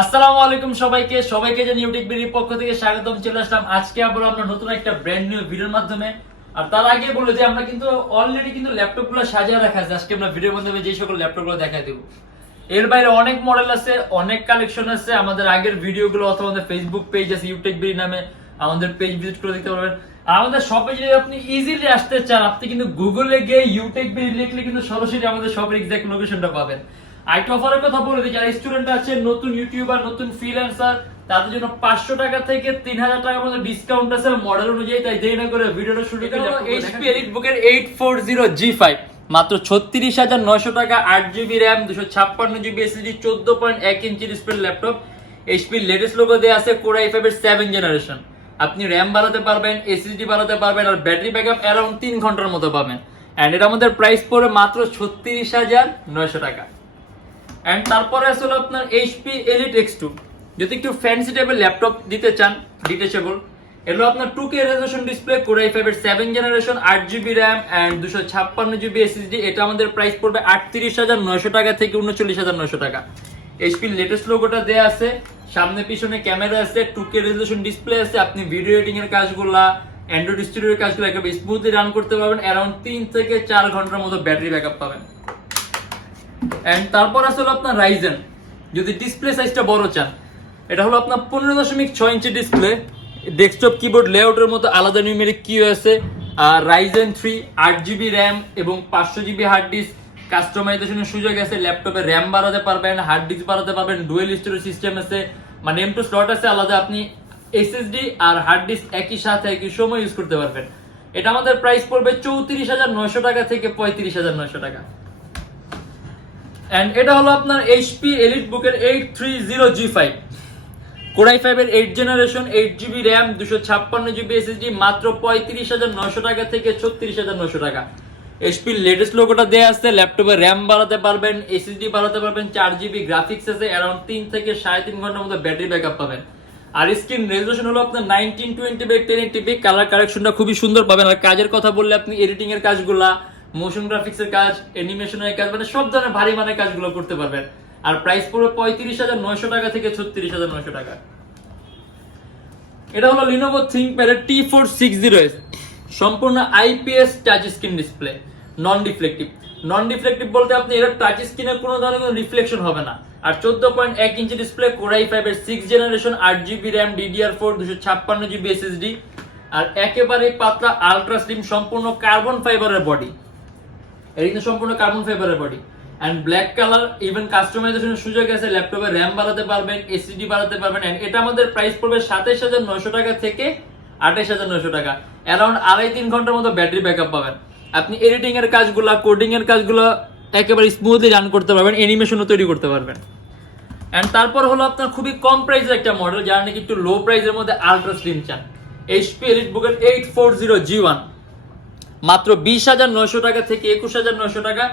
আসসালামু আলাইকুম সবাইকে জানি ইউটিউবের পক্ষ থেকে স্বাগতম। চলে আসলাম আজকে আবার আমরা নতুন একটা ব্র্যান্ড নিউ ভিডিওর মাধ্যমে। আর তার আগে বলে যে আমরা কিন্তু অলরেডি কিন্তু ল্যাপটপগুলো সাজিয়ে রাখা আছে। আজকে আমরা ভিডিওর মাধ্যমে যে সকল ল্যাপটপগুলো দেখাই দেব। এর বাইরে অনেক মডেল আছে, অনেক কালেকশন আছে। আমাদের আগের ভিডিওগুলো অথবা আমাদের ফেসবুক পেজ আছে YoutechBD নামে, আমাদের পেজ ভিজিট করে দেখতে পারবেন। আর আমাদের শপে যদি আপনি ইজিলি আসতে চান, আপনি কিন্তু গুগলে গিয়ে YoutechBD লিখলে কিন্তু সরাসরি আমাদের শপের এক্সাক্ট লোকেশনটা পাবেন। আইটি অফারের কথা বলে দিই, যারা স্টুডেন্ট আছে, নতুন ইউটিউবার, নতুন ফ্রিল্যান্সার, তাদের জন্য 500 টাকা থেকে 3000 টাকার মধ্যে ডিসকাউন্ট আছে মডেল অনুযায়ী। তাই দেরি না করে ভিডিওটা শুরু করি। HP EliteBook এর 840G5 মাত্র 36,900 টাকা, 8GB RAM, 256GB SSD, 14.1 inch display laptop. HP latest logo দেয়া আছে, Core i5 এর 7 জেনারেশন। আপনি RAM বাড়াতে পারবেন, SSD বাড়াতে পারবেন, আর ব্যাটারি ব্যাকআপ অ্যারাউন্ড 3 ঘন্টার মতো পাবেন। এন্ড এটা আমাদের প্রাইস পড়ে মাত্র 36,900 টাকা। এন্ড তারপরে আসলে আপনার HP Elite X2, যদি একটু ফ্যান্সি টাইপের ল্যাপটপ দিতে চান, ডিটেচেবল, এগুলো আপনার 2K resolution display, Core i5 এর 7 generation, 8GB RAM and 256GB SSD। এটা আমাদের প্রাইস পড়বে 38,900 টাকা থেকে 39,900 টাকা। HP লেটেস্ট লোগোটা দেয়া আছে, সামনে পিছনে ক্যামেরা আছে, 2K রেজোলিউশন ডিসপ্লে আছে। আপনি ভিডিও এডিটিং এর কাজগুলা, অ্যান্ড্রয়েড স্টুডিওর কাজগুলো একেবারে স্মুথলি রান করতে পারবেন। অ্যারাউন্ড 3 থেকে 4 ঘন্টার মতো ব্যাটারি ব্যাকআপ পাবেন। এন্ড তারপর আসলে আপনার রাইজেন, যদি ডিসপ্লে সাইজটা বড় চান, এটা হলো আপনার 15.6 ইঞ্চি ডিসপ্লে, ডেস্কটপ কিবোর্ড লেআউটের মতো আলাদা নিউমেরিক কিউ আছে, আর রাইজেন 3, 8GB RAM এবং 500GB হার্ড ডিস্ক। কাস্টমাইজেশনের সুযোগ আছে, ল্যাপটপে র্যাম বাড়াতে পারবেন, হার্ড ডিস্ক বাড়াতে পারবেন, ডুয়েল স্টোরেজ সিস্টেম আছে, মানে M2 স্লট আছে আলাদা। আপনি SSD আর হার্ড ডিস্ক একই সাথে একই সময় ইউজ করতে পারবেন। এটা আমাদের প্রাইস পড়বে 34,900 টাকা থেকে 35,900 টাকা। এন্ড এটা হলো আপনার HP EliteBook এর 830G5, Core i5 এর 8 generation, 8GB RAM, 256GB SSD, মাত্র 35,900 টাকা থেকে 36,900 টাকা। HP লেটেস্ট লোগোটা দেয়া আছে, ল্যাপটপে RAM বাড়াতে পারবেন, SSD বাড়াতে পারবেন, 4GB গ্রাফিক্স আছে, অ্যারাউন্ড 3 থেকে 3.5 ঘন্টার মতো ব্যাটারি ব্যাকআপ পাবেন। আর স্ক্রিন রেজোলিউশন হলো আপনার 1920x1080p। কালার কারেকশনটা খুবই সুন্দর পাবেন। আর কাজের কথা বললে আপনি এডিটিং এর কাজগুলা, মোশন গ্রাফিক্সের কাজ, অ্যানিমেশনের কাজ, মানে সব ধরনের ভারী মানের কাজগুলো করতে পারবেন। আর প্রাইস পড়বে 35,900 টাকা থেকে 36,900 টাকা। এটা হলো Lenovo ThinkPad এর T460S, সম্পূর্ণ IPS টাচ স্ক্রিন ডিসপ্লে, নন ডিফ্লেক্টিভ বলতে আপনি এর টাচ স্ক্রিনে কোনো ধরনের কোনো রিফ্লেকশন হবে না। আর 14.1 ইঞ্চি ডিসপ্লে, Core i5 এর 6 generation, 8GB RAM, DDR4, 256GB SSD, আর একেবারে পাতলা আলট্রা স্লিম সম্পূর্ণ কার্বন ফাইবারের বডি। এটা কিন্তু সম্পূর্ণ কার্বন ফাইবারের body and black colour. Even কাস্টমাইজেশনের সুযোগ আছে, ল্যাপটপে RAM বাড়াতে পারবেন, SSD বাড়াতে পারবেন। এন্ড এটা আমাদের প্রাইস পড়বে 27,900 টাকা থেকে 28,900 টাকা। অ্যারাউন্ড 2.5-3 ঘন্টার মতো ব্যাটারি ব্যাকআপ পাবেন। আপনি এডিটিং এর কাজগুলো, কোডিং এর কাজগুলো একেবারে স্মুথলি রান করতে পারবেন, অ্যানিমেশনও তৈরি করতে পারবেন। এন্ড তারপর হলো আপনার খুবই কম প্রাইসের একটা মডেল, যারা নাকি একটু লো প্রাইসের মধ্যে আলট্রা স্লিম চান, HP EliteBook এর 840G1, মাত্র 20,900 টাকা থেকে 21,900 টাকা।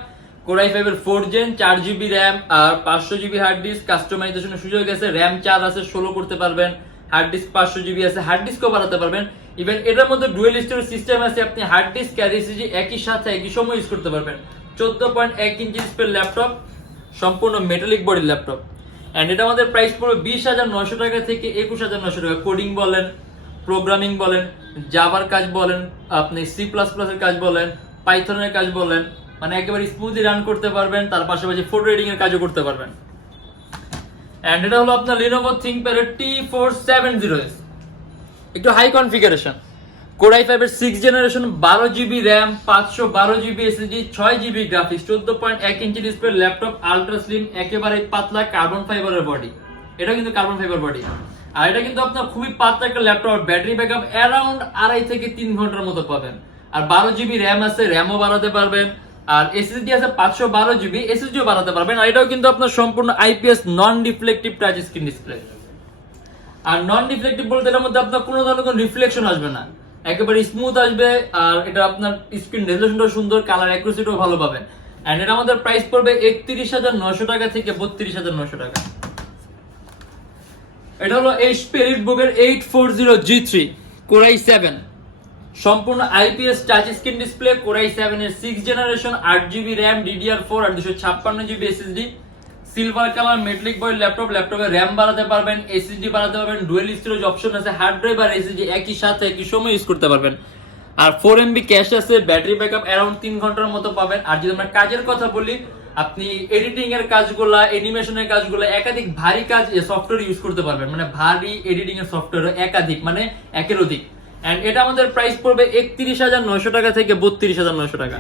Core i5 এর 4 জেন, 4GB RAM আর 500GB হার্ড ডিস্ক। কাস্টমাইজেশনের সুযোগ আছে, RAM 4 আছে, 16 করতে পারবেন, হার্ড ডিস্ক 500GB আছে, হার্ড ডিস্কও বাড়াতে পারবেন। ইভেন এটার মধ্যে ডুয়েল স্টোরেজ সিস্টেম আছে, আপনি হার্ড ডিস্ক আর SSD একই সাথে একই সময় ইউজ করতে পারবেন। 14.1 ইঞ্চি ডিসপ্লে ল্যাপটপ, সম্পূর্ণ মেটালিক বডি ল্যাপটপ। এন্ড এটা আমাদের প্রাইস পড়বে 20,900 টাকা থেকে 21,900 টাকা। কোডিং বলেন, প্রোগ্রামিং বলেন, জাভার কাজ বলেন, আপনি C++ এর কাজ বলেন, পাইথনের কাজ বলেন, মানে একেবারে স্মুথলি রান করতে পারবেন। তার পাশাপাশি ফটো এডিটিং এর কাজও করতে পারবেন। এন্ড এটা হলো আপনার Lenovo ThinkPad এর T470S, একটু হাই কনফিগারেশন, Core i5 এর 6 generation, 12GB RAM, 512GB SSD, 6GB graphics, 14.1 inch display laptop, ultra slim, একেবারে পাতলা কার্বন ফাইবারের বডি। এটা কিন্তু কার্বন ফাইবার বডি। আর এটা কিন্তু আপনার খুবই পাতলা একটা ল্যাপটপ, ব্যাটারি ব্যাকআপ অ্যারাউন্ড 2.5 থেকে 3 ঘন্টার মতো পাবেন। আর 12GB RAM আছে, র্যামও বাড়াতে পারবেন। আর SSD আছে 512GB, SSDও বাড়াতে পারবেন। আর এটাও কিন্তু আপনার সম্পূর্ণ IPS নন ডিফ্লেক্টিভ টাচ স্ক্রিন ডিসপ্লে। আর নন ডিফ্লেক্টিভ বলতে এটার মধ্যে আপনার কোনো ধরনের কোনো রিফ্লেকশন আসবে না, একেবারে স্মুথ আসবে। আর এটা আপনার স্ক্রিন রেজোলিউশনটাও সুন্দর, কালার অ্যাকুরেসিটিও ভালো পাবেন। এন্ড এটা আমাদের প্রাইস পড়বে 31,900 টাকা থেকে 32,900 টাকা। এটা হলো HP EliteBook এর 840G3, Core i7, সম্পূর্ণ IPS touch screen display, Core i7 এর 6 জেনারেশন, 8GB RAM, DDR4 আর 256GB SSD, silver colour metallic body laptop, ল্যাপটপে র্যাম বাড়াতে পারবেন, এসএসডি বাড়াতে পারবেন, ডুয়েল স্টোরেজ অপশন আছে, হার্ড ড্রাইভ আর এসএসডি একই সাথে একই সময় ইউজ করতে পারবেন। আর 4 MB ক্যাশ আছে, ব্যাটারি ব্যাকআপ অ্যারাউন্ড 3 ঘন্টার মতো পাবেন। আর যদি আমরা কাজের কথা বলি, আপনি এডিটিং এর কাজগুলা, অ্যানিমেশনের কাজগুলো, একাধিক ভারী কাজ সফটওয়্যার ইউজ করতে পারবেন, মানে ভারী এডিটিং এর সফটওয়্যার একাধিক, মানে একের অধিক। এন্ড এটা আমাদের প্রাইস পড়বে 31,900 টাকা থেকে 32,900 টাকা।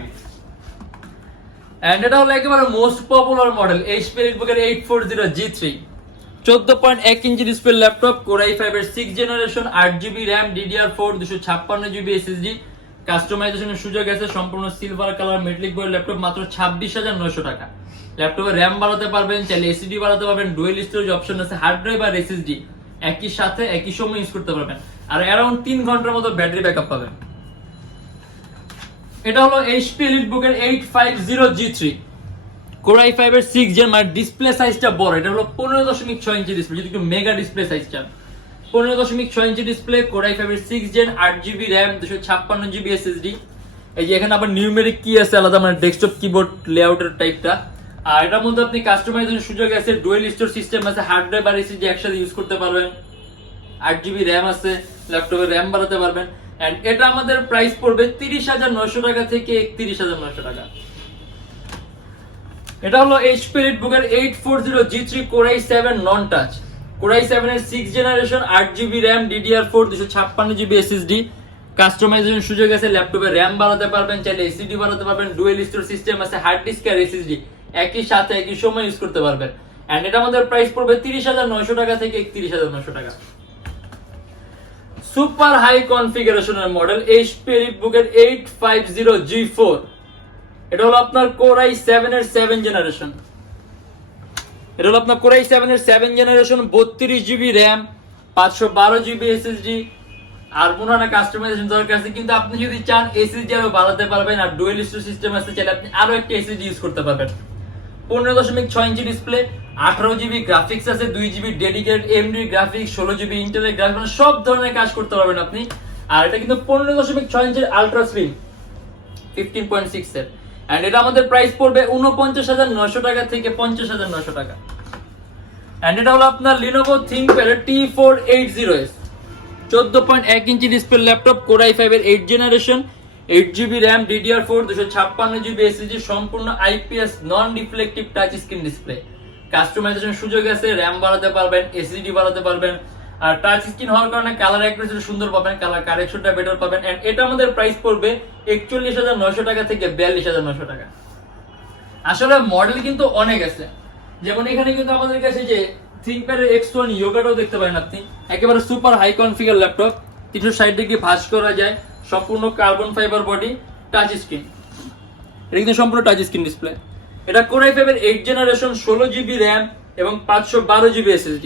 এন্ড এটা হলো একেবারে মোস্ট পপুলার মডেল HP এর 840 G3, 14.1 inch display laptop, Core i5 এর 6th generation, 8GB RAM, DDR4, 256GB SSD, কাস্টমাইজেশনের সুযোগ আছে, সম্পূর্ণ silver colour metallic body laptop, মাত্র 26,900 টাকা। ল্যাপটপে র্যাম বাড়াতে পারবেন, চাইলে এসএসডি বাড়াতে পারবেন, ডুয়েল স্টোরেজ অপশন আছে, হার্ড ড্রাইভ আর এসএসডি একই সাথে একই সময় ইউজ করতে পারবেন। আর অ্যারাউন্ড 3 ঘন্টার মতো ব্যাটারি ব্যাকআপ পাবেন। এটা হলো HP EliteBook এর 850 G3, Core i5 এর 6 জেন, মানে ডিসপ্লে সাইজটা বড়, এটা হলো 15.6 ইঞ্চি ডিসপ্লে, যদি একটু মেগা ডিসপ্লে সাইজ চান। 15.6 ইঞ্চি ডিসপ্লে, Core i5 এর 6 gen, 8GB RAM, 256GB SSD। এই যে এখানে আবার নিউমেরিক কি আছে আলাদা, মানে ডেস্কটপ কিবোর্ড লেআউটের টাইপটা। আর এটার মধ্যে আপনি কাস্টমাইজেশনের সুযোগ আছে, ডুয়েল স্টোর সিস্টেম আছে, হার্ড ড্রাইভ আর এসএসডি একসাথে ইউজ করতে পারবেন, 8GB RAM আছে, ল্যাপটপে র্যাম বাড়াতে পারবেন। এন্ড এটা আমাদের প্রাইস পড়বে 30,900 টাকা থেকে 31,900 টাকা। এটা হলো HP EliteBook এর 840 G3, Core i7 নন টাচ, Core i7 এর 6th generation, 8GB RAM, DDR4, 256GB SSD, customisation সুযোগ আছে, ল্যাপটপে র্যাম বাড়াতে পারবেন, চাইলে এসএসডি বাড়াতে পারবেন, ডুয়েল স্টোর সিস্টেম আছে, হার্ড ডিস্ক আর এসএসডি একই সাথে একই সময় ইউজ করতে পারবেন। এন্ড এটা আমাদের প্রাইস পড়বে 30,900 টাকা থেকে 31,900 টাকা। সুপার হাই কনফিগারেশনের মডেল HP EliteBook এর 850 G4, এটা হলো আপনার Core i7 এর 7 জেনারেশন, এটা হলো আপনার Core i7 এর 7 generation, 32GB RAM, 512GB SSD। আর মনে হয় কাস্টমাইজেশন দরকার আছে, কিন্তু আপনি যদি চান এসএসডি আরো বাড়াতে পারবেন, আর ডুয়েল স্টোরেজ সিস্টেম আছে, চাইলে আপনি আরো একটা এসএসডি ইউজ করতে পারবেন। 15.6 ইঞ্চি ডিসপ্লে, 18GB গ্রাফিক্স আছে, 2GB dedicated AMD graphics, 16GB ইন্টেলের গ্রাফিক্স, মানে সব ধরনের কাজ করতে পারবেন আপনি। আর এটা কিন্তু 15.6 ইঞ্চির আলট্রা স্লিম 15.6 এর। এন্ড এটা আমাদের প্রাইস পড়বে 49,900 টাকা থেকে 50,900 টাকা। এন্ড এটা হলো আপনার Lenovo ThinkPad এর T480S, 14.1 inch display laptop, Core i5 এর 8th generation, 8GB RAM, DDR4, 256GB SSD, সম্পূর্ণ IPS non reflective touch screen display, customisation সুযোগ আছে, র্যাম বাড়াতে পারবেন, এসএসডি বাড়াতে পারবেন। আর টাচ স্ক্রিন হওয়ার কারণে কালার অ্যাকুরেসি সুন্দর পাবেন, কালার কারেকশনটা বেটার পাবেন। এন্ড এটা আমাদের প্রাইস পড়বে 41,900 টাকা থেকে 42,900 টাকা। আসলে মডেল কিন্তু অনেক আছে, যেমন এখানে কিন্তু আমাদের কাছে যে ThinkPad এর X1 ইয়োগাটাও দেখতে পারেন আপনি, একেবারে super high configure laptop, 360 degree ভাঁজ করা যায়, সম্পূর্ণ carbon fibre body, touch screen, এটা কিন্তু সম্পূর্ণ টাচ স্ক্রিন ডিসপ্লে। এটা Core i5 এর 8th জেনারেশন, 16GB RAM এবং 512GB SSD,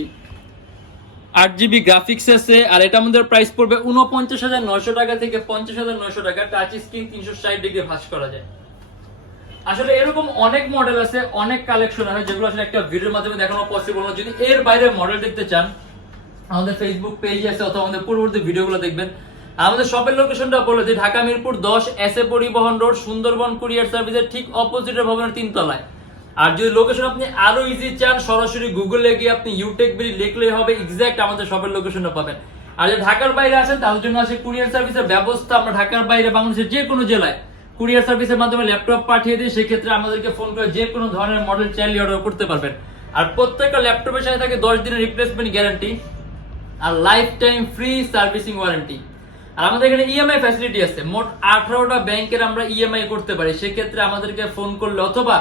8GB গ্রাফিক্স আছে। আর এটা আমাদের প্রাইস পড়বে 49,900 টাকা থেকে 50,900 টাকা, টাচ স্ক্রিন, 360 ডিগ্রি ভাঁজ করা যায়। আসলে এরকম অনেক মডেল আছে, অনেক কালেকশন আছে, যেগুলো আসলে একটা ভিডিওর মাধ্যমে দেখানো পসিবল না। যদি এর বাইরে মডেল দেখতে চান, আমাদের ফেসবুক পেজ আছে অথবা আমাদের পূর্ববর্তী ভিডিওগুলো দেখবেন। আমাদের শপের লোকেশনটা বলে দিই, ঢাকা মিরপুর 10 এসএ পরিবহন রোড, সুন্দরবন কুরিয়ার সার্ভিসের ঠিক অপোজিটের ভবনের 3 তলায়। আর যদি লোকেশন আপনি আরো ইজি চান, সরাসরি গুগলে গিয়ে আপনি YoutechBD লিখলেই হবে, এক্সাক্ট আমাদের শপের লোকেশনটা পাবেন। আর যদি ঢাকার বাইরে আসেন, তাদের জন্য আছে কুরিয়ার সার্ভিসের ব্যবস্থা। আমরা ঢাকার বাইরে বাংলাদেশের যে কোনো জেলায় কুরিয়ার সার্ভিসের মাধ্যমে ল্যাপটপ পাঠিয়ে দিই, সেক্ষেত্রে আমাদেরকে ফোন করে যে কোনো ধরনের মডেল চাইলে অর্ডার করতে পারবেন। আর প্রত্যেকটা ল্যাপটপের সাথে থাকে 10 দিনের রিপ্লেসমেন্ট গ্যারান্টি আর lifetime free servicing warranty. আর আমাদের এখানে ইএমআই ফ্যাসিলিটি আছে, মোট 18টা ব্যাংকের আমরা ইএমআই করতে পারি। সেক্ষেত্রে আমাদেরকে ফোন করলে অথবা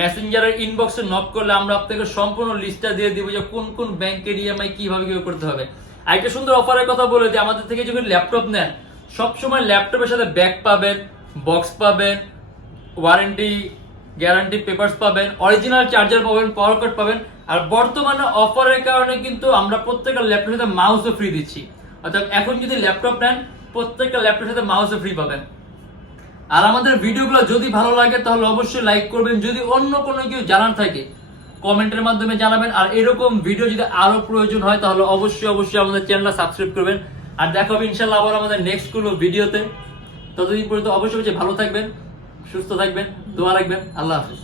মেসেঞ্জারের ইনবক্সে নক করলে আমরা আপনাকে সম্পূর্ণ লিস্টটা দিয়ে দিব যে কোন কোন ব্যাংকের ইএমআই কিভাবে করতে হবে। আর একটা সুন্দর অফারের কথা বলে যে আমাদের থেকে যদি ল্যাপটপ নেন, সবসময় ল্যাপটপের সাথে ব্যাগ পাবেন, বক্স পাবেন, ওয়ারেন্টি গ্যারান্টি পেপারস পাবেন, অরিজিনাল চার্জার পাবেন, পাওয়ার কার্ড পাবেন। আর বর্তমানে অফারের কারণে কিন্তু আমরা প্রত্যেকটা ল্যাপটপের সাথে মাউসও ফ্রি দিচ্ছি। অর্থাৎ এখন যদি ল্যাপটপ নেন, প্রত্যেকটা ল্যাপটপের সাথে মাউসও ফ্রি পাবেন। আর আমাদের ভিডিওগুলো যদি ভালো লাগে তাহলে অবশ্যই লাইক করবেন। যদি অন্য কোনো কেউ জানার থাকে কমেন্টের মাধ্যমে জানাবেন। আর এরকম ভিডিও যদি আরো প্রয়োজন হয় তাহলে অবশ্যই আমাদের চ্যানেলটা সাবস্ক্রাইব করবেন। আর দেখা হবে ইনশাআল্লাহ আবার আমাদের নেক্সট কোনো ভিডিওতে। ততদিন পর্যন্ত অবশ্যই ভালো থাকবেন, সুস্থ থাকবেন, দোয়া রাখবেন। আল্লাহ হাফেজ।